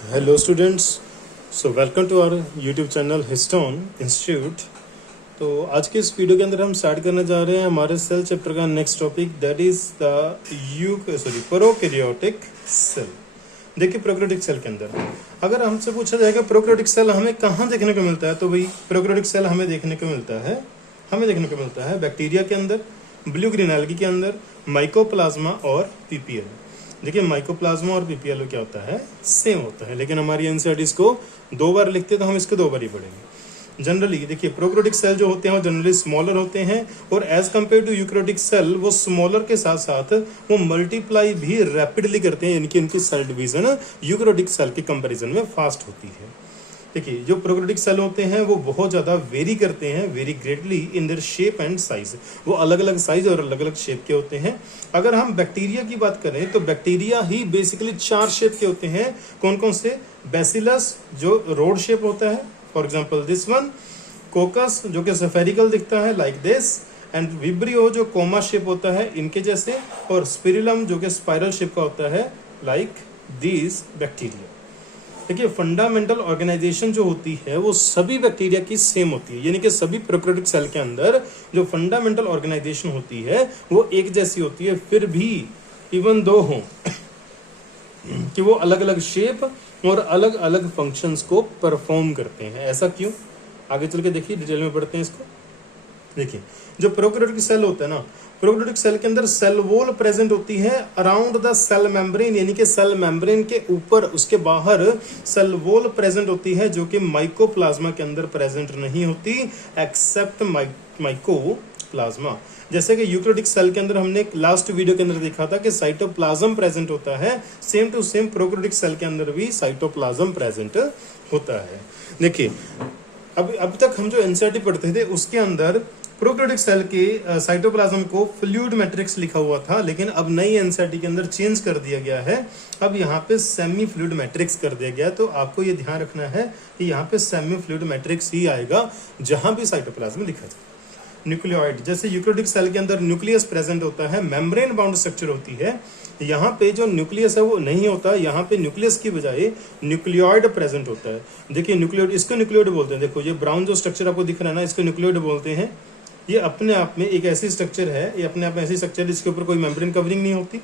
Hello students, so welcome to our YouTube channel Histone Institute. तो आज के इस वीडियो के अंदर हम स्टार्ट करने जा रहे हैं हमारे सेल चैप्टर का next topic, that is the prokaryotic cell. देखिए प्रोकैरियोटिक सेल के अंदर अगर हमसे पूछा जाएगा प्रोकैरियोटिक सेल हमें कहाँ देखने को मिलता है, तो भाई प्रोकैरियोटिक सेल हमें देखने को मिलता है बैक्टीरिया के अंदर, ब्लू ग्रीन एल्गी के अंदर, माइकोप्लाज्मा और पीपीएल। देखिए माइकोप्लाज्मा और पीपीएल क्या होता है, सेम होता है, लेकिन हमारी एनसीईआरटी को दो बार लिखते हैं तो हम इसको दो बार ही पढ़ेंगे। जनरली देखिए प्रोकैरियोटिक सेल जो होते हैं वो जनरली स्मॉलर होते हैं और as compare to eukaryotic cell वो स्मॉलर के साथ साथ वो मल्टीप्लाई भी रैपिडली करते हैं, यानी कि उनकी सेल डिवीजन यूकैरियोटिक सेल के कंपैरिजन में फास्ट होती है। देखिए जो प्रोकैरियोटिक सेल होते हैं वो बहुत ज़्यादा वेरी करते हैं, very greatly in their shape and size. वो अलग अलग साइज और अलग अलग शेप के होते हैं। अगर हम बैक्टीरिया की बात करें तो बैक्टीरिया ही बेसिकली 4 शेप के होते हैं। कौन कौन से? बैसिलस जो रोड शेप होता है, फॉर एग्जाम्पल दिस वन। कोकस जो कि स्फेरिकल दिखता है लाइक दिस, एंड विब्रियो जो कोमा शेप होता है इनके जैसे, और स्पिरिलम जो कि स्पाइरल शेप का होता है लाइक दिस बैक्टीरिया। देखिए फंडामेंटल ऑर्गेनाइजेशन जो होती है वो सभी बैक्टीरिया की सेम होती है, यानी कि सभी प्रोकैरियोटिक सेल के अंदर जो फंडामेंटल ऑर्गेनाइजेशन होती है वो एक जैसी होती है, फिर भी इवन दो हो कि वो अलग अलग शेप और अलग अलग फंक्शंस को परफॉर्म करते हैं। ऐसा क्यों? आगे चल के देखिए, डिटेल में पढ़ते हैं इसको। देखिए जो प्रोकैरियोटिक सेल होता है ना, प्रोकैरियोटिक सेल के अंदर सेल वॉल प्रेजेंट होती है अराउंड द सेल मेम्ब्रेन, यानी कि सेल मेम्ब्रेन के ऊपर उसके बाहर सेल वॉल प्रेजेंट होती है, जो कि माइकोप्लाज्मा के अंदर प्रेजेंट नहीं होती एक्सेप्ट माइकोप्लाज्मा। जैसे कि यूकैरियोटिक सेल के अंदर हमने लास्ट वीडियो के अंदर देखा था कि साइटोप्लाज्म प्रेजेंट होता है, same to same prokaryotic cell के अंदर भी साइटोप्लाज्म प्रेजेंट होता है। देखिए अब तक हम जो एनसीईआरटी पढ़ते थे उसके अंदर प्रोकैरियोटिक सेल के साइटोप्लाज्म को फ्लूइड मैट्रिक्स लिखा हुआ था, लेकिन अब नई एनसीईआरटी के अंदर चेंज कर दिया गया है। अब यहाँ पे सेमी फ्लूइड मैट्रिक्स कर दिया गया है। तो आपको ये ध्यान रखना है कि यहाँ पे सेमी फ्लूइड मैट्रिक्स ही आएगा जहां भी साइटोप्लाज्म लिखा जाए। न्यूक्लियोइड, जैसे यूकैरियोटिक सेल के अंदर न्यूक्लियस प्रेजेंट होता है, मेम्ब्रेन बाउंड स्ट्रक्चर होती है, यहाँ पे जो न्यूक्लियस है वो नहीं होता, यहाँ पे न्यूक्लियस की बजाय न्यूक्लियोइड प्रेजेंट होता है। देखिए न्यूक्लियोइड, इसको न्यूक्लियोइड बोलते हैं। देखो ये ब्राउन जो स्ट्रक्चर आपको दिख रहा है ना, इसको न्यूक्लियोइड बोलते हैं। ये अपने आप में एक ऐसी स्ट्रक्चर है, ये अपने आप में ऐसी स्ट्रक्चर है जिसके ऊपर कोई मेम्ब्रेन कवरिंग नहीं होती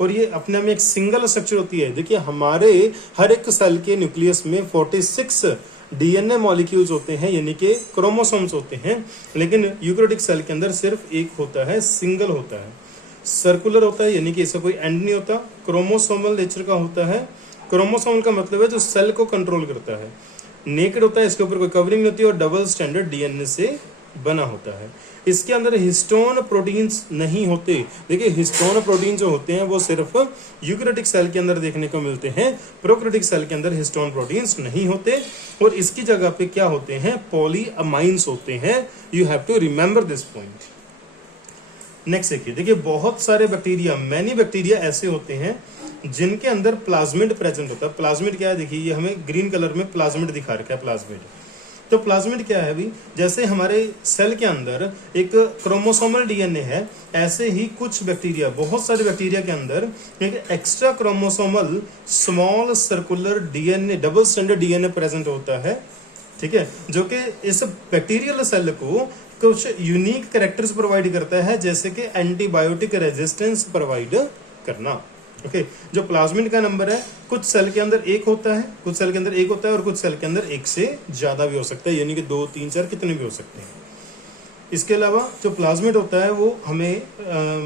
और ये अपने में एक सिंगल स्ट्रक्चर होती है। देखिए हमारे हर एक सेल के न्यूक्लियस में 46 डीएनए मॉलिक्यूल्स होते हैं, यानी कि क्रोमोसोम्स होते हैं, लेकिन यूकैरियोटिक सेल के अंदर सिर्फ एक होता है, सिंगल होता है, सर्कुलर होता है, यानी कि इसका कोई एंड नहीं होता, क्रोमोसोमल नेचर का होता है। क्रोमोसोमल का मतलब है जो सेल को कंट्रोल करता है, नेकेड होता है, इसके ऊपर कोई कवरिंग नहीं होती और डबल स्टैंडर्ड डीएनए से बना होता है। इसके अंदर हिस्टोन प्रोटीन्स नहीं होते। देखिए हिस्टोन प्रोटीन जो होते हैं वो सिर्फ यूकैरियोटिक सेल के अंदर देखने को मिलते हैं, प्रोकैरियोटिक सेल के अंदर हिस्टोन प्रोटीन्स नहीं होते और इसकी जगह पे क्या होते हैं, पॉलीअमाइन्स होते हैं। You have to remember this point. Next देखिए बहुत सारे बैक्टीरिया, मैनी बैक्टीरिया ऐसे होते हैं जिनके अंदर प्लाज्मिड प्रेजेंट होता है। प्लाज्मिड क्या है? देखिए ये हमें ग्रीन कलर में प्लाज्मिड दिखा रखा है। प्लाज्मिड, तो प्लाज्मिड क्या है अभी? जैसे हमारे सेल के अंदर एक क्रोमोसोमल डीएनए है, ऐसे ही कुछ बैक्टीरिया, बहुत सारे बैक्टीरिया के अंदर एक extra chromosomal small circular DNA, double standard DNA present होता है, ठीक है, जो कि इस बैक्टीरियल सेल को कुछ यूनिक कैरेक्टर्स प्रोवाइड करता है, जैसे कि एंटीबायोटिक रेजिस्टेंस प्रोवाइड करना। ओके जो प्लाज्मिड का नंबर है, कुछ सेल के अंदर एक होता है, कुछ सेल के अंदर एक होता है और कुछ सेल के अंदर एक से ज्यादा भी हो सकता है, यानी कि 2, 3, 4 कितने भी हो सकते हैं। इसके अलावा जो प्लाज्मिड होता है वो हमें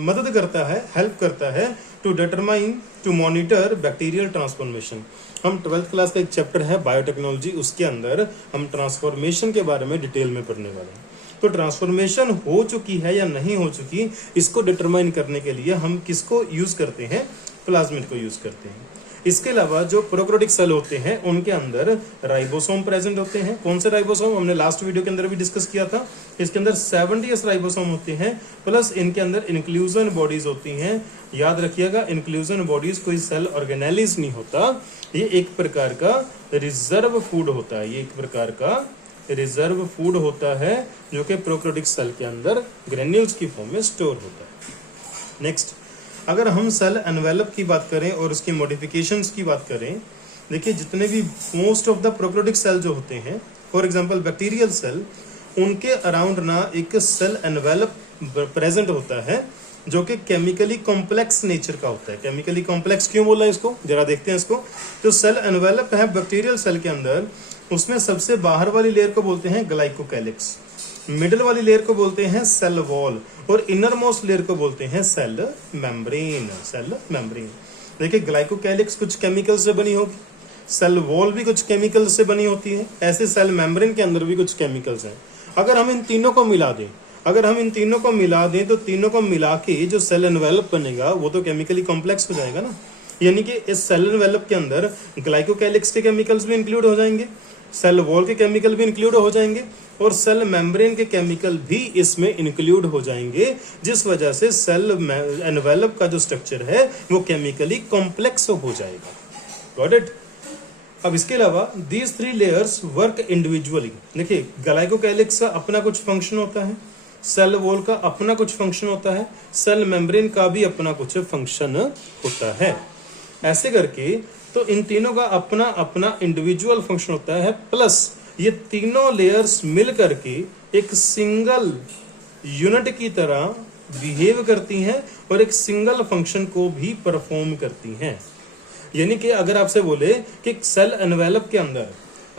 मदद करता है, हेल्प करता है to determine, to monitor bacterial transformation. हम 12th क्लास का एक चैप्टर है बायोटेक्नोलॉजी, उसके अंदर हम ट्रांसफॉर्मेशन के बारे में डिटेल में पढ़ने वाले हैं। तो ट्रांसफॉर्मेशन हो चुकी है या नहीं हो चुकी, इसको डिटरमाइन करने के लिए हम किसको यूज करते हैं? प्लाज्मिड को यूज करते हैं। इसके अलावा जो प्रोकैरियोटिक सेल होते हैं उनके अंदर राइबोसोम प्रेजेंट होते हैं। कौन से राइबोसोम? हमने लास्ट वीडियो के अंदर भी डिस्कस किया था। इसके अंदर 70 राइबोसोम होते हैं, प्लस इनके अंदर इंक्लूजन बॉडीज होती हैं। याद रखिएगा इंक्लूजन बॉडीज कोई सेल ऑर्गेनेलिस नहीं होता, ये एक प्रकार का रिजर्व फूड होता है। ये एक प्रकार का रिजर्व फूड होता है जो कि प्रोकैरियोटिक सेल के अंदर ग्रेन्यूल्स की फॉर्म में स्टोर होता है। नेक्स्ट, अगर हम सेल एनवेलप की बात करें और उसकी मॉडिफिकेशंस की बात करें देखिए जितने भी most of the prokaryotic cell जो होते हैं, फॉर एग्जांपल बैक्टीरियल सेल, उनके अराउंड ना एक सेल एनवेलप प्रेजेंट होता है जो कि केमिकली कॉम्प्लेक्स नेचर का होता है। केमिकली कॉम्प्लेक्स क्यों बोला इसको, जरा देखते हैं इसको। जो सेल एनवेलप है बैक्टीरियल सेल के अंदर, उसमें सबसे बाहर वाली लेयर को बोलते हैं ग्लाइकोकैलिक्स, मिडिल वाली लेयर को बोलते हैं सेल वॉल, और इनर मोस्ट लेयर को बोलते हैं सेल मेम्ब्रेन। सेल मेम्ब्रेन, देखिए ग्लाइकोकैलिक्स कुछ केमिकल से बनी होगी, सेल वॉल भी कुछ केमिकल से बनी होती है, ऐसे सेल मेम्ब्रेन के अंदर भी कुछ केमिकल्स हैं। अगर हम इन तीनों को मिला दें, तो तीनों को मिला के जो सेल एनवेलप बनेगा वो तो केमिकली कॉम्प्लेक्स हो जाएगा ना। यानी कि इस सेल एनवेलप के अंदर ग्लाइकोकैलिक्स के केमिकल्स भी इंक्लूड हो जाएंगे, सेल वॉल के केमिकल भी इंक्लूड हो जाएंगे, और सेल मेम्ब्रेन के केमिकल भी इसमें इंक्लूड हो जाएंगे, जिस वजह से सेल एनवेलप का जो स्ट्रक्चर है वो केमिकली कॉम्प्लेक्स हो जाएगा। Got it. अब इसके अलावा these three layers work individually. देखिए ग्लाइकोकैलिक्स का अपना कुछ फंक्शन होता है, सेल वॉल का अपना कुछ फंक्शन होता है, सेल मेम्ब्रेन का भी अपना कुछ फंक्शन होता है। ऐसे करके तो इन तीनों का अपना अपना इंडिविजुअल फंक्शन होता है, प्लस ये तीनों लेयर्स मिल करके एक सिंगल यूनिट की तरह बिहेव करती हैं और एक सिंगल फंक्शन को भी परफॉर्म करती हैं। यानी कि अगर आपसे बोले कि सेल एनवेलप के अंदर,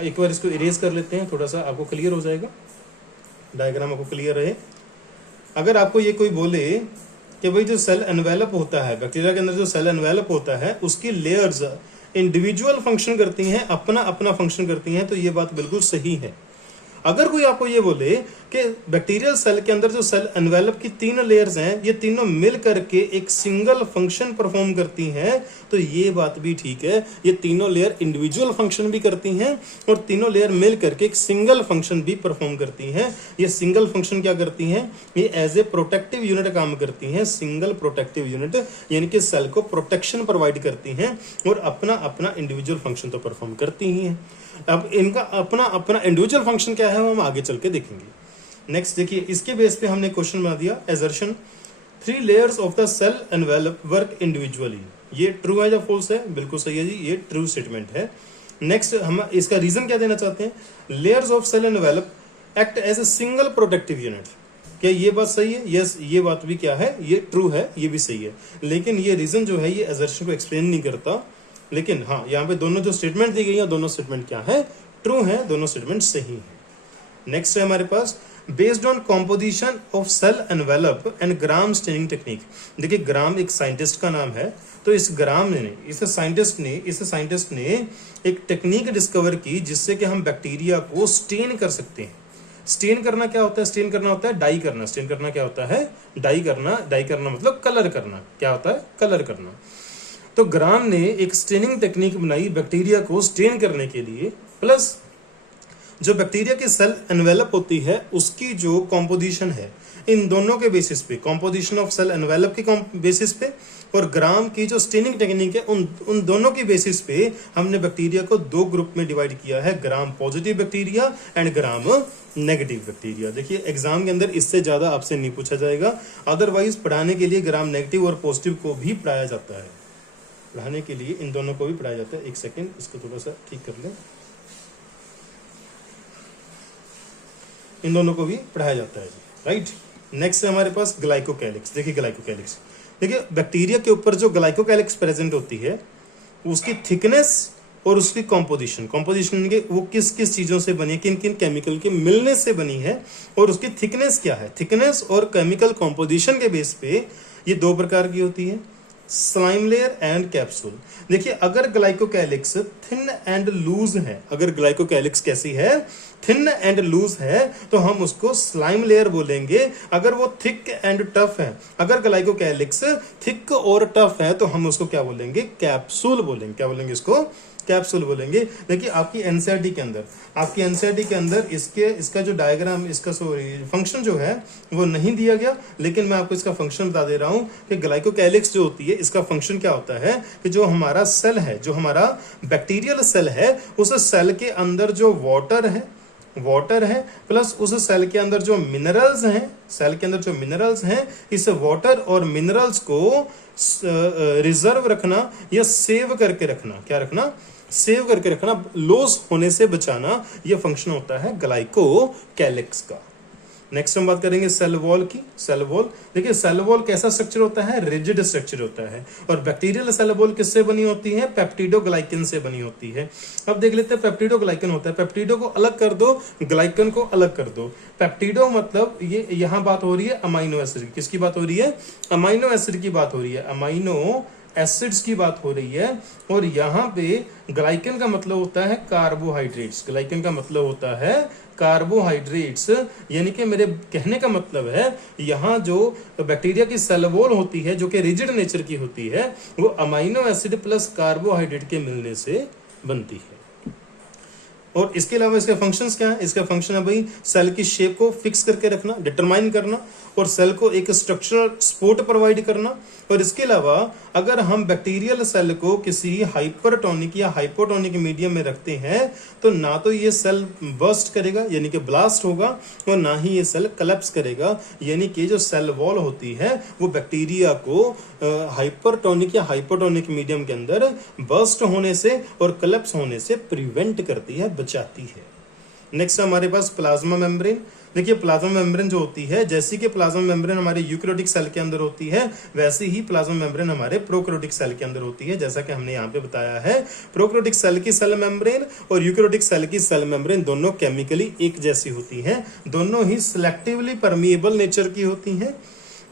एक बार इसको इरेज कर लेते हैं, थोड़ा सा आपको क्लियर हो जाएगा, डायग्राम आपको क्लियर रहे। अगर आपको ये कोई बोले कि भाई जो सेल एनवेलप होता है बैक्टीरिया के अंदर, जो सेल एनवेलप होता है उसकी लेयर्स इंडिविजुअल फंक्शन करती हैं, अपना अपना फंक्शन करती हैं, तो ये बात बिल्कुल सही है। अगर कोई आपको ये बोले कि बैक्टीरियल सेल के अंदर जो सेल एनवेलप की तीन लेयर्स हैं, ये तीनों मिल करके एक सिंगल फंक्शन परफॉर्म करती हैं, तो ये बात भी ठीक है। ये तीनों लेयर इंडिविजुअल फंक्शन भी करती हैं और तीनों लेयर मिल करके एक सिंगल फंक्शन भी परफॉर्म करती हैं। ये सिंगल फंक्शन क्या करती हैं, ये एज ए प्रोटेक्टिव यूनिट काम करती हैं। सिंगल प्रोटेक्टिव यूनिट यानी कि सेल को प्रोटेक्शन प्रोवाइड करती हैं और अपना अपना इंडिविजुअल फंक्शन तो परफॉर्म करती ही हैं। अब इनका अपना अपना इंडिविजुअल फंक्शन क्या है वो हम आगे चल के देखेंगे। नेक्स्ट देखिए, इसके बेस पे हमने क्वेश्चन बना दिया, assertion 3 layers of the cell envelope work individually. ये ट्रू है या फॉल्स है? बिल्कुल सही है जी, ये ट्रू स्टेटमेंट है। नेक्स्ट हम इसका रीजन क्या देना चाहते हैं, layers of cell envelope act as a single protective unit. क्या ये बात सही है? यस, ये बात भी क्या है, ये ट्रू है, ये भी सही है। लेकिन ये रीजन जो है ये एजर्शन को एक्सप्लेन नहीं करता। लेकिन हाँ, यहाँ पे दोनों जो स्टेटमेंट दी गई है, दोनों स्टेटमेंट क्या है, ट्रू है, दोनों स्टेटमेंट सही है। नेक्स्ट है हमारे पास, based on composition of cell envelope and gram staining technique. देखिए ग्राम एक साइंटिस्ट का नाम है, तो इस ग्राम ने इस साइंटिस्ट ने एक टेक्निक डिस्कवर की जिससे कि हम बैक्टीरिया को स्टेन कर सकते हैं। स्टेन करना क्या होता है? स्टेन करना होता है डाई करना। स्टेन करना क्या होता है? डाई करना। डाई करना मतलब कलर करना। क्या होता है? कलर करना। तो ग्राम ने एक स्टेनिंग टेक्निक बनाई बैक्टीरिया को स्टेन करने के लिए, प्लस जो बैक्टीरिया की सेल एनवेलप होती है उसकी जो कॉम्पोजिशन है, इन दोनों के बेसिस पे, कॉम्पोजिशन ऑफ सेल एनवेलप के बेसिस पे और ग्राम की जो स्टेनिंग टेक्निक है, उन दोनों की बेसिस पे हमने बैक्टीरिया को 2 ग्रुप में डिवाइड किया है, gram positive bacteria and gram negative bacteria. देखिए एग्जाम के अंदर इससे ज्यादा आपसे नहीं पूछा जाएगा, अदरवाइज पढ़ाने के लिए ग्राम नेगेटिव और पॉजिटिव को भी पढ़ाया जाता है। पढ़ाने के लिए इन दोनों को भी पढ़ाया जाता है। एक सेकेंड, इसको थोड़ा सा ठीक कर लें। इन दोनों को भी पढ़ाया जाता है, राइट। नेक्स्ट है हमारे पास ग्लाइकोकैलिक्स। देखिए ग्लाइकोकैलिक्स, देखिए बैक्टीरिया के ऊपर जो ग्लाइकोकैलिक्स प्रेजेंट होती है उसकी थिकनेस और उसकी कॉम्पोजिशन के वो किस किस चीजों से बनी है, किन किन केमिकल के मिलने से बनी है, और उसकी थिकनेस क्या है। थिकनेस और केमिकल कॉम्पोजिशन के बेस पे ये 2 प्रकार की होती है, स्लाइम लेयर एंड कैप्सूल। देखिए अगर ग्लाइकोकैलिक्स थिन एंड लूज है, अगर ग्लाइकोकैलिक्स कैसी है, थिन एंड लूज है, तो हम उसको स्लाइम लेयर बोलेंगे। अगर वो थिक एंड टफ है, अगर ग्लाइकोकैलिक्स थिक और टफ है, तो हम उसको क्या बोलेंगे, कैप्सूल बोलेंगे। क्या बोलेंगे इसको? कैप्सूल बोलेंगे। देखिए आपकी एनसीईआरटी के अंदर इसका जो डायग्राम, इसका फंक्शन जो है वो नहीं दिया गया, लेकिन मैं आपको इसका फंक्शन बता दे रहा हूं कि ग्लाइकोकैलिक्स जो होती है इसका फंक्शन क्या होता है कि जो हमारा सेल है, जो हमारा बैक्टीरियल सेल है, उस सेल के अंदर जो वाटर है प्लस उस सेल के अंदर जो मिनरल्स हैं, इस वाटर और मिनरल्स को रिजर्व रखना या सेव करके रखना। क्या रखना? सेव करके रखना, लॉस होने से बचाना, यह फंक्शन होता है ग्लाइकोकैलिक्स का। नेक्स्ट हम बात करेंगे सेल वॉल की। सेल वॉल, देखिए सेल वॉल कैसा स्ट्रक्चर होता है, रिजिड स्ट्रक्चर होता है। और बैक्टीरियल सेल वॉल किससे बनी होती है, पेप्टिडोग्लाइकन से बनी होती है। अब देख लेते हैं पेप्टिडोग्लाइकन होता है, पेप्टिडो को अलग कर दो, ग्लाइकन को अलग कर दो। पेप्टिडो मतलब ये यहाँ बात हो रही है अमाइनो एसिड, किसकी बात हो रही है, अमाइनो एसिड की बात हो रही है, अमाइनो एसिड्स की बात हो रही है। और यहाँ पे ग्लाइकन का मतलब होता है कार्बोहाइड्रेट्स, ग्लाइकन का मतलब होता है कार्बोहाइड्रेट्स। यानी कि मेरे कहने का मतलब है यहाँ जो बैक्टीरिया की सेल वॉल होती है जो कि रिजिड नेचर की होती है, वो अमाइनो एसिड प्लस कार्बोहाइड्रेट के मिलने से बनती है। और इसके अलावा इसके फंक्शंस क्या है, इसका फंक्शन है भाई सेल की शेप को फिक्स करके रखना, डिटरमाइन करना, और सेल को एक स्ट्रक्चरल सपोर्ट प्रोवाइड करना। और इसके अलावा अगर हम बैक्टीरियल सेल को किसी हाइपरटोनिक या हाइपोटोनिक मीडियम में रखते हैं तो ना तो ये सेल बर्स्ट करेगा यानी कि ब्लास्ट होगा, और ना ही ये सेल कलेप्स करेगा, यानी कि जो सेल वॉल होती है वो बैक्टीरिया को हाइपरटोनिक या हाइपोटोनिक मीडियम के अंदर बर्स्ट होने से और कलेप्स होने से प्रिवेंट करती है, बचाती है। नेक्स्ट हमारे पास प्लाज्मा मेम्ब्रेन। देखिए प्लाज्मा मेम्ब्रेन जो होती है, जैसी कि प्लाज्मा मेम्ब्रेन हमारे यूकैरियोटिक सेल के अंदर होती है, वैसे ही प्लाज्मा मेम्ब्रेन हमारे प्रोकैरियोटिक सेल के अंदर होती है। जैसा कि हमने यहाँ पे बताया है, प्रोकैरियोटिक सेल की सेल मेम्ब्रेन और यूकैरियोटिक सेल की सेल मेम्ब्रेन दोनों केमिकली एक जैसी होती हैं, दोनों ही सिलेक्टिवली परमिएबल नेचर की होती हैं।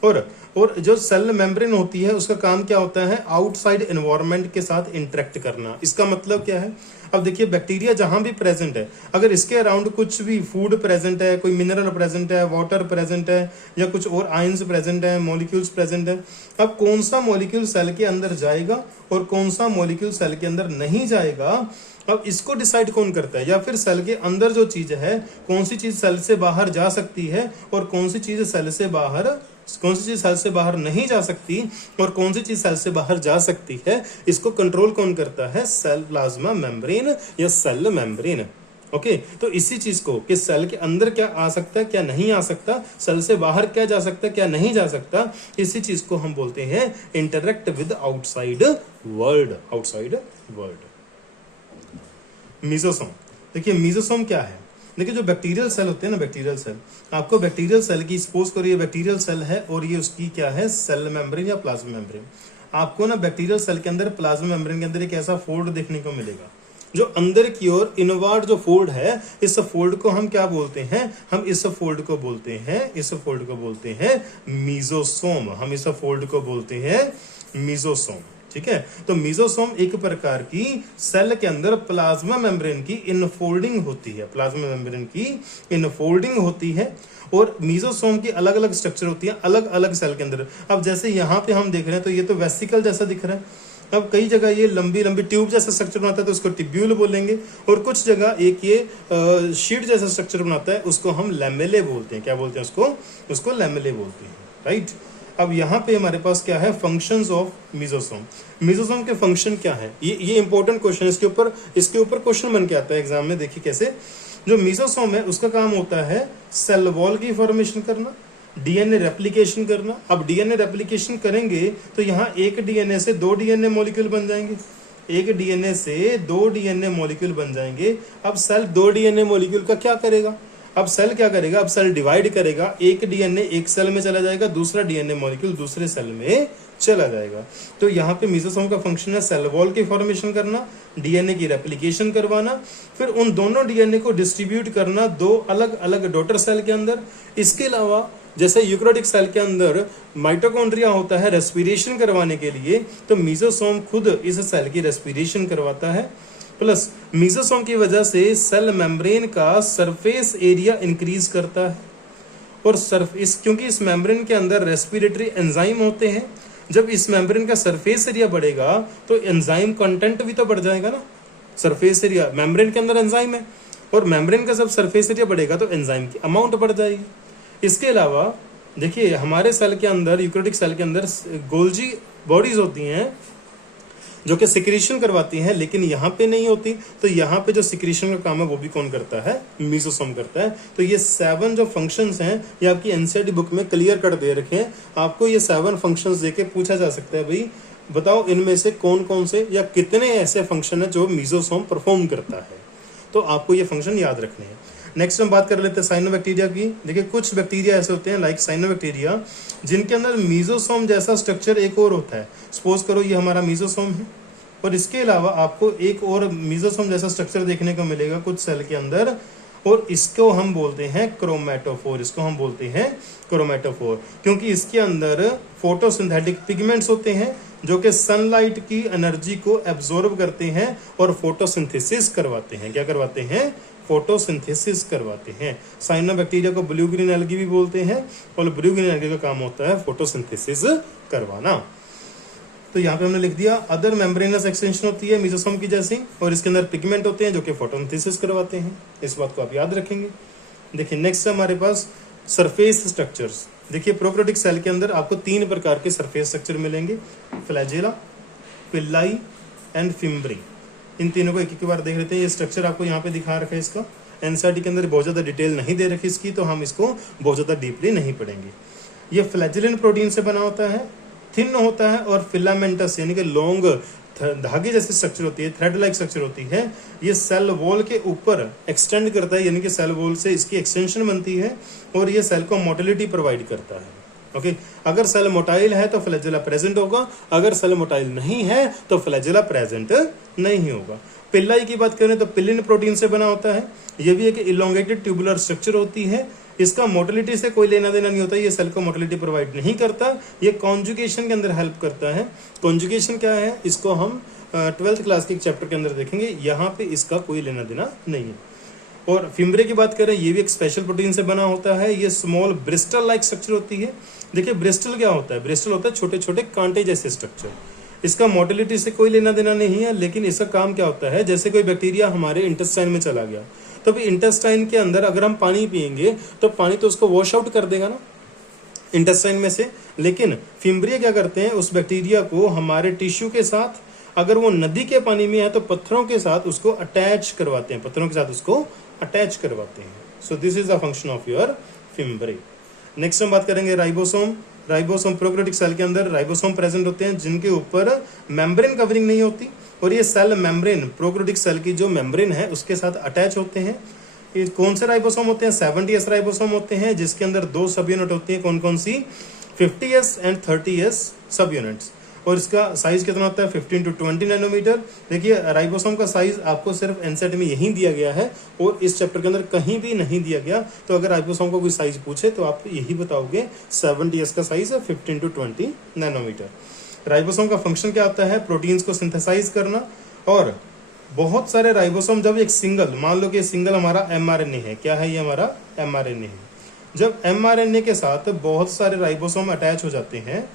और जो सेल मेम्ब्रेन होती है उसका काम क्या होता है, आउटसाइड एनवायरनमेंट के साथ इंटरेक्ट करना। इसका मतलब क्या है, अब देखिए बैक्टीरिया जहां भी प्रेजेंट है, अगर इसके अराउंड कुछ भी फूड प्रेजेंट है, कोई मिनरल प्रेजेंट है, वाटर प्रेजेंट है, या कुछ और आयंस प्रेजेंट है, मॉलिक्यूल्स प्रेजेंट है, अब कौन सा मॉलिक्यूल सेल के अंदर जाएगा और कौन सा मॉलिक्यूल सेल के अंदर नहीं जाएगा, अब इसको डिसाइड कौन करता है, या फिर सेल के अंदर जो चीज है, कौन सी चीज सेल से बाहर जा सकती है और कौन सी चीज सेल से बाहर नहीं जा सकती और कौन सी चीज सेल से बाहर जा सकती है, इसको कंट्रोल कौन करता है, सेल प्लाज्मा मेम्ब्रेन या सेल मेम्ब्रेन। ओके, तो इसी चीज को कि सेल के अंदर क्या आ सकता है, क्या नहीं आ सकता, सेल से बाहर क्या जा सकता है, क्या नहीं जा सकता, इसी चीज को हम बोलते हैं interact with outside world. Mesosome. देखिए मीजोसोम क्या है, देखिए जो बैक्टीरियल सेल होते हैं ना, बैक्टीरियल सेल, आपको बैक्टीरियल सेल की सपोज करो ये बैक्टीरियल सेल है और ये उसकी क्या है, सेल मेम्ब्रेन या प्लाज्मा मेम्ब्रेन। आपको ना बैक्टीरियल सेल के अंदर प्लाज्मा मेम्ब्रेन के अंदर एक ऐसा फोल्ड देखने को मिलेगा जो अंदर की ओर इनवर्ड जो फोल्ड है, इस फोल्ड को हम क्या बोलते हैं, हम इस फोल्ड को बोलते हैं मीजोसोम। हम इस फोल्ड को बोलते हैं मीजोसोम। ठीक है, तो मीजोसोम एक प्रकार की सेल के अंदर प्लाज्मा मेम्ब्रेन की इनफोल्डिंग होती है, प्लाज्मा मेम्ब्रेन की इनफोल्डिंग होती है। और मीजोसोम की अलग अलग स्ट्रक्चर होती है अलग अलग सेल के अंदर। अब जैसे यहाँ पे हम देख रहे हैं तो ये तो वेसिकल जैसा दिख रहा है, अब कई जगह ये लंबी लंबी ट्यूब जैसा स्ट्रक्चर बनाता है तो उसको टिब्यूल बोलेंगे, और कुछ जगह एक ये शीट जैसा स्ट्रक्चर बनाता है, उसको हम लैमेले बोलते हैं। क्या बोलते हैं उसको लैमेले बोलते हैं, राइट। अब यहाँ पे हमारे पास क्या है, फंक्शंस ऑफ मीजोसोम। मीजोसोम के फंक्शन क्या है, ये इंपॉर्टेंट क्वेश्चन, इसके ऊपर क्वेश्चन बन के आता है एग्जाम में। देखिए कैसे, जो मीजोसोम है उसका काम होता है सेल वॉल की फॉर्मेशन करना, डीएनए रेप्लिकेशन करना। अब डीएनए रेप्लिकेशन करेंगे तो यहाँ एक डीएनए से 2 डीएनए मॉलिक्यूल बन जाएंगे, एक डीएनए से 2 डीएनए मॉलिक्यूल बन जाएंगे। अब सेल 2 डीएनए मॉलिक्यूल का क्या करेगा, अब सेल क्या करेगा, अब सेल डिवाइड करेगा, एक डीएनए एक सेल में चला जाएगा, दूसरा डीएनए मॉलिक्यूल दूसरे सेल में चला जाएगा। तो यहाँ पे मीजोसोम का फंक्शन है सेल वॉल की फॉर्मेशन करना, डीएनए की रेप्लिकेशन करवाना, फिर उन दोनों डीएनए को डिस्ट्रीब्यूट करना 2 अलग अलग डॉटर सेल के अंदर। इसके अलावा जैसे यूकैरियोटिक सेल के अंदर माइटोकॉन्ड्रिया होता है रेस्पिरेशन करवाने के लिए, तो मीजोसोम खुद इस सेल की रेस्पिरेशन करवाता है। प्लस मीजोसोम की वजह से सेल मेम्ब्रेन का सरफेस एरिया इंक्रीज करता है, और क्योंकि इस मेम्ब्रेन के अंदर रेस्पिरेटरी एंजाइम होते हैं, जब इस मेम्ब्रेन का सरफेस एरिया बढ़ेगा तो एंजाइम कंटेंट भी तो बढ़ जाएगा ना। सरफेस एरिया, मेम्ब्रेन के अंदर एंजाइम है, और मेम्ब्रेन का जब सरफेस एरिया बढ़ेगा तो एंजाइम की अमाउंट बढ़ जाएगी। इसके अलावा देखिए हमारे सेल के अंदर, यूकैरियोटिक सेल के अंदर गोल्जी बॉडीज होती हैं जो कि सिक्रीशन करवाती हैं, लेकिन यहाँ पे नहीं होती। तो यहाँ पे जो सिक्रीशन का काम है वो भी कौन करता है, मीजोसोम करता है। तो ये 7 जो फंक्शंस हैं ये आपकी एनसीईआरटी बुक में क्लियर कर दे रखे हैं। आपको ये 7 फंक्शंस देके पूछा जा सकता है भाई बताओ इनमें से कौन कौन से या कितने ऐसे फंक्शन है जो मीजोसोम परफॉर्म करता है। तो आपको ये फंक्शन याद रखने हैं। नेक्स्ट हम बात कर लेते हैं साइनोबैक्टीरिया की। देखिए कुछ बैक्टीरिया ऐसे होते हैं लाइक साइनोबैक्टीरिया जिनके अंदर मीजोसोम जैसा स्ट्रक्चर एक और होता है। सपोज करो ये हमारा मीजोसोम है और इसके अलावा आपको एक और मीजोसोम जैसा स्ट्रक्चर देखने को मिलेगा कुछ सेल के अंदर, और इसको हम बोलते हैं क्रोमेटोफोर। इसको हम बोलते हैं क्रोमेटोफोर क्योंकि इसके अंदर फोटोसिंथेटिक पिगमेंट्स होते हैं जो कि सनलाइट की एनर्जी को एब्जॉर्ब करते हैं और फोटोसिंथेसिस करवाते हैं। क्या करवाते हैं? फोटोसिंथेसिस करवाते हैं। साइनोबैक्टीरिया को ब्लू ग्रीन एल्गी भी बोलते हैं और ब्लू ग्रीन एल्गी का काम होता है फोटोसिंथेसिस करवाना। तो यहाँ पे हमने लिख दिया अदर मेम्ब्रेनस एक्सटेंशन होती है मीजोसोम की जैसी, और इसके अंदर पिगमेंट होते हैं जो कि फोटोसिंथेसिस करवाते हैं। इस बात को आप याद रखेंगे। देखिए नेक्स्ट है हमारे पास सरफेस स्ट्रक्चर्स। देखिए प्रोकैरियोटिक सेल के अंदर आपको 3 प्रकार के सरफेस स्ट्रक्चर मिलेंगे, फ्लैजेला, पिल्लाई एंड फिम्ब्री। इन तीनों को एक एक बार देख लेते हैं। ये स्ट्रक्चर आपको यहाँ पे दिखा रखा है। इसका एनसीईआरटी के अंदर बहुत ज़्यादा डिटेल नहीं दे रखी इसकी, तो हम इसको बहुत ज़्यादा डीपली नहीं पढ़ेंगे। ये फ्लैजेलिन प्रोटीन से बना होता है, थिन होता है और फिलामेंटस यानी कि लॉन्ग धागे जैसी स्ट्रक्चर होती है, थ्रेड लाइक स्ट्रक्चर होती है। ये सेल वॉल के ऊपर एक्सटेंड करता है यानी कि सेल वॉल से इसकी एक्सटेंशन बनती है और ये सेल को मोटिलिटी प्रोवाइड करता है। ओके, अगर सेल मोटाइल है तो फ्लैजेला प्रेजेंट होगा, अगर सेल मोटाइल नहीं है तो फ्लैजेला प्रेजेंट नहीं होगा। पिल्लाई की बात करें तो पिलिन प्रोटीन से बना होता है। ये भी एक इलोंगेटेड ट्यूबुलर स्ट्रक्चर होती है। इसका मोटिलिटी से कोई लेना देना नहीं होता, ये सेल को मोटिलिटी प्रोवाइड नहीं करता। ये कॉन्जुगेशन के अंदर हेल्प करता है। कॉन्जुगेशन क्या है इसको हम 12th क्लास के एक चैप्टर के अंदर देखेंगे, यहाँ पे इसका कोई लेना देना नहीं है। और फिम्ब्रे की बात करें, ये भी एक स्पेशल प्रोटीन से बना होता है। ये स्मॉल ब्रिस्टल लाइक स्ट्रक्चर होती है। देखिए ब्रिस्टल क्या होता है? ब्रिस्टल होता है छोटे छोटे कांटे जैसे स्ट्रक्चर। इसका मोटिलिटी से कोई लेना देना नहीं है, लेकिन इसका काम क्या होता है, जैसे कोई बैक्टीरिया हमारे इंटेस्टाइन में चला गया तो इंटेस्टाइन के अंदर अगर हम पानी पिएंगे तो पानी तो उसको वॉश आउट कर देगा ना इंटेस्टाइन में से, लेकिन फिम्ब्रिया क्या करते हैं, उस बैक्टीरिया को हमारे टिश्यू के साथ, अगर वो नदी के पानी में है तो पत्थरों के साथ उसको अटैच करवाते हैं, पत्थरों के साथ उसको अटैच करवाते हैं। सो this is the function of your fimbriae. Next हम बात करेंगे राइबोसोम। राइबोसोम प्रोकैरियोटिक सेल के अंदर राइबोसोम प्रेजेंट होते हैं जिनके ऊपर मेम्ब्रेन कवरिंग नहीं होती, और ये सेल मेम्ब्रेन प्रोकैरियोटिक सेल की जो मेम्ब्रेन है उसके साथ अटैच होते हैं। ये कौन से राइबोसोम होते हैं? 70S राइबोसोम होते हैं जिसके अंदर 2 सब यूनिट होती है। कौन कौन सी? 50S एंड 30S सब यूनिट्स। और इसका साइज कितना होता है? 15 to 20 नैनोमीटर। देखिए राइबोसोम का साइज आपको सिर्फ एनसीईआरटी में यहीं दिया गया है और इस चैप्टर के अंदर कहीं भी नहीं दिया गया। तो अगर राइबोसोम का कोई साइज पूछे तो आप यही बताओगे 70S का साइज है 15 to 20 नैनोमीटर। राइबोसोम का फंक्शन क्या होता है? प्रोटीन्स को सिंथेसाइज करना। और बहुत सारे राइबोसोम, जब एक सिंगल, मान लो कि सिंगल हमारा mRNA है, क्या है ये हमारा mRNA है, जब mRNA के साथ बहुत सारे राइबोसोम अटैच हो जाते हैं,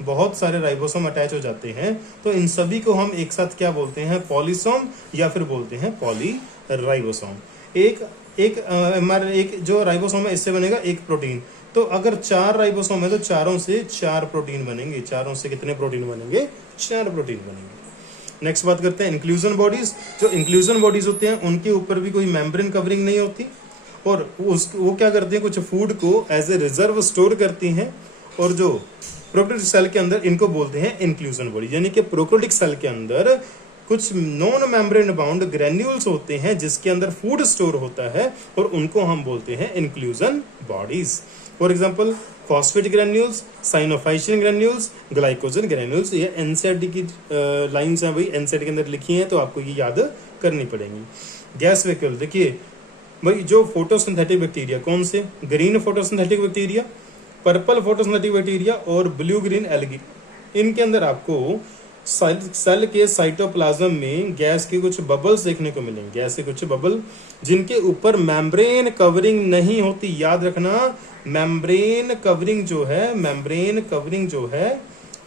बहुत सारे राइबोसोम अटैच हो जाते हैं, तो इन सभी को हम एक साथ क्या बोलते हैं? पॉलीसोम या फिर बोलते हैं पॉलीराइबोसोम। एक जो राइबोसोम है इससे बनेगा एक प्रोटीन। तो अगर 4 राइबोसोम है तो चारों से 4 प्रोटीन बनेंगे। चारों से कितने प्रोटीन बनेंगे? 4 प्रोटीन बनेंगे। नेक्स्ट बात करते हैं इंक्लूजन बॉडीज। जो इंक्लूजन बॉडीज होते हैं उनके ऊपर भी कोई मेम्ब्रेन कवरिंग नहीं होती, और वो क्या करती हैं, कुछ फूड को एज ए रिजर्व स्टोर करती हैं। और जो प्रोकैरियोटिक सेल के अंदर इनको बोलते हैं इंक्लूजन बॉडी, यानी कि प्रोकैरियोटिक सेल के अंदर कुछ नॉन मेम्ब्रेन बाउंड ग्रेन्यूल्स होते हैं जिसके अंदर फूड स्टोर होता है और उनको हम बोलते हैं inclusion bodies. For example phosphate granules, cyanophycean granules, glycogen granules. ये एनसीईआरटी की लाइंस हैं भाई, एनसीईआरटी के अंदर लिखी हैं तो आपको ये याद करनी पड़ेंगी। गैस वैक्यूल, देखिए भाई जो फोटोसिंथेटिक बैक्टीरिया, कौन से? Green photosynthetic bacteria, purple photosynthetic bacteria और ब्लू ग्रीन एल्गी। इनके अंदर आपको सेल के साइटोप्लाज्म में गैस के कुछ बबल्स देखने को मिलेंगे, गैस के कुछ बबल जिनके ऊपर मेम्ब्रेन कवरिंग नहीं होती। याद रखना, मेम्ब्रेन कवरिंग जो है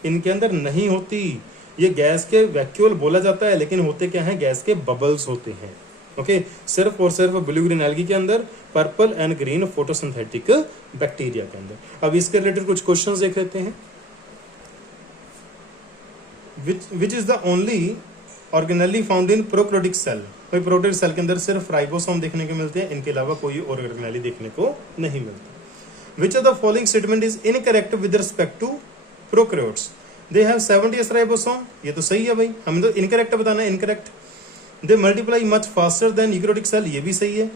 इनके अंदर नहीं होती। ये गैस के वैक्यूल बोला जाता है, लेकिन होते क्या है? गैस के बबल्स होते हैं। ओके, सिर्फ और सिर्फ ब्लू ग्रीन एल्गी के अंदर, purple and green photosynthetic bacteria के अंदर। अब इसके रिलेटेड कुछ क्वेश्चंस देख लेते हैं। Which is the only organelle found in prokaryotic cell? भाई प्रोकैरियोटिक सेल के अंदर सिर्फ राइबोसोम देखने को मिलते हैं, इनके अलावा कोई और ऑर्गेनेली देखने को नहीं मिलता। Which of the following statement is incorrect with respect to prokaryotes? They have 70s ribosome, ये तो सही है भाई, हमें तो इनकरेक्ट बताना है, incorrect. They multiply much faster than eukaryotic cell, ये भी सही है।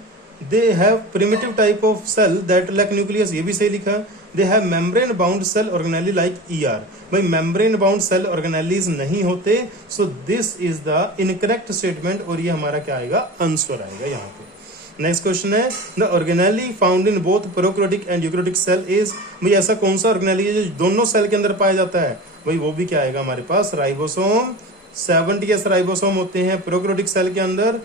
They have primitive type of cell that lack nucleus, ये भी सही लिखा है। They have membrane bound cell organelle like ER, भाई मेम्ब्रेन बाउंड सेल ऑर्गेनेलीज नहीं होते, so this is the incorrect statement, और ये हमारा क्या आएगा, आंसर आएगा यहाँ पे। नेक्स्ट क्वेश्चन है the organelle found in both prokaryotic and eukaryotic cell is, भाई ऐसा कौन सा ऑर्गेनेली है जो दोनों सेल के अंदर पाया जाता है, भाई वो भी क्या आएगा हमारे पास, राइबोसोम। 70s राइबोसोम होते हैं प्रोकैरियोटिक सेल के अंदर,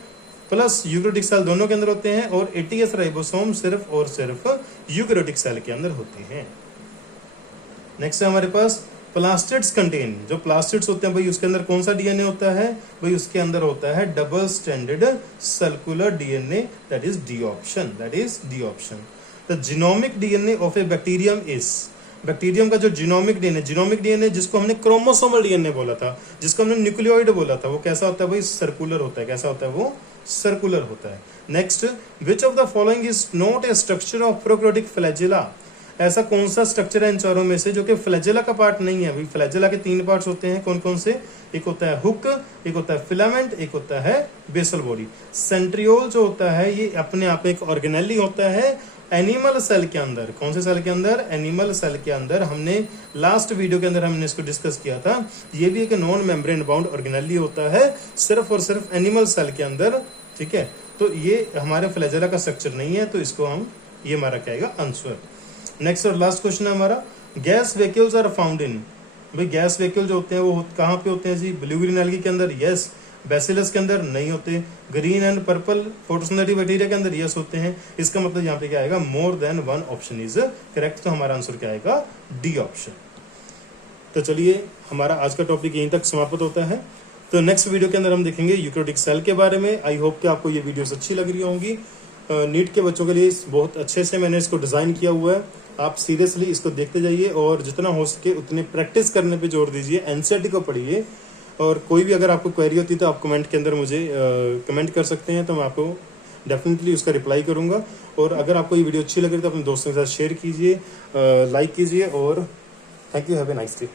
प्लस यूकेरियोटिक सेल दोनों के अंदर होते हैं, और 80s राइबोसोम सिर्फ और सिर्फ यूकेरियोटिक सेल के अंदर होते हैं। नेक्स्ट है हमारे पास प्लास्टिड्स कंटेन, जो प्लास्टिड्स होते हैं भाई उसके अंदर कौन सा डीएनए होता है, भाई उसके अंदर होता है double standard circular DNA, that is D option, that is D option. The genomic DNA of A bacterium is, bacterium का जो जीनोमिक डीएनए जिसको हमने क्रोमोसोमल डीएनए बोला था, जिसको हमने न्यूक्लियोइड बोला था, वो कैसा होता है भाई, सर्कुलर होता है। कैसा होता है वो, सर्कुलर होता है। Next, which of the following is not a structure of prokaryotic flagella, ऐसा कौन सा स्ट्रक्चर है इन चारों में से जो कि फ्लैजेला का पार्ट नहीं है। भाई फ्लैजेला के 3 पार्ट्स होते हैं, कौन कौन से, एक होता है हुक, एक होता है फिलामेंट, एक होता है बेसल बॉडी। सेंट्रियोल जो होता है ये अपने आप एक ऑर्गेनेली होता है एनिमल सेल के अंदर। कौन से सेल के अंदर, एनिमल सेल के अंदर। हमने लास्ट वीडियो के अंदर हमने इसको डिस्कस किया था, ये भी एक नॉन मेम्ब्रेन बाउंड ऑर्गेनेली होता है सिर्फ और सिर्फ एनिमल सेल के अंदर, ठीक है। तो ये हमारे फ्लैजेला का स्ट्रक्चर नहीं है, तो इसको हम, ये हमारा क्या आएगा, आंसर। नेक्स्ट और लास्ट क्वेश्चन है हमारा, gas vacuoles are found in, भाई गैस वैक्यूल जो होते हैं वो कहाँ पे होते हैं जी, ब्लू ग्रीन एल्गी के अंदर, यस। बैसिलस के अंदर नहीं होते। Green and purple photosynthetic bacteria के अंदर यस होते हैं। इसका मतलब यहाँ पे क्या आएगा, more than one option is correct, तो हमारा आंसर क्या आएगा, डी ऑप्शन। तो चलिए हमारा आज का टॉपिक यहीं तक समाप्त होता है। तो नेक्स्ट वीडियो के अंदर हम देखेंगे यूकेरियोटिक सेल के बारे में। आई होप कि आपको ये वीडियोस अच्छी लग रही होंगी। नीट के बच्चों के लिए बहुत अच्छे से मैंने इसको डिज़ाइन किया हुआ है, आप सीरियसली इसको देखते जाइए और जितना हो सके उतने प्रैक्टिस करने पे जोर दीजिए, एनसीईआरटी को पढ़िए। और कोई भी अगर आपको क्वेरी होती है तो आप कमेंट के अंदर मुझे कमेंट कर सकते हैं, तो मैं आपको डेफिनेटली उसका रिप्लाई करूंगा। और अगर आपको ये वीडियो अच्छी लगे तो अपने दोस्तों के साथ शेयर कीजिए, लाइक कीजिए, और thank you, have a nice day.